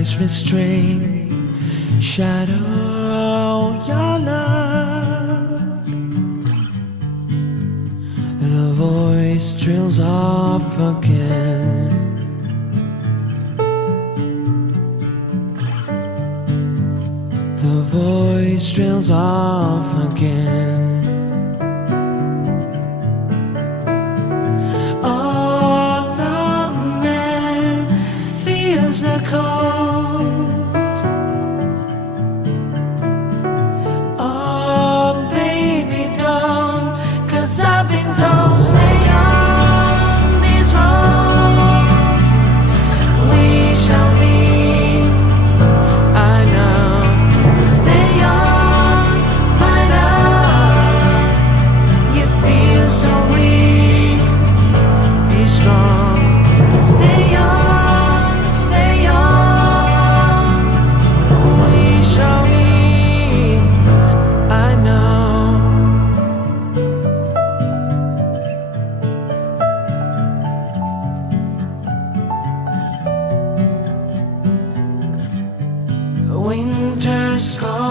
eyes restrain, shadow your love. The voice trails off again. The voice trails off again. All a man feels the cold. Oh, baby, don't, 'cause I've been told, stay on these roads, we shall meet. I know. Stay on, my love. You feel so weak. Be strong. Stay on, stay on. We shall meet. I know. Winter's cold.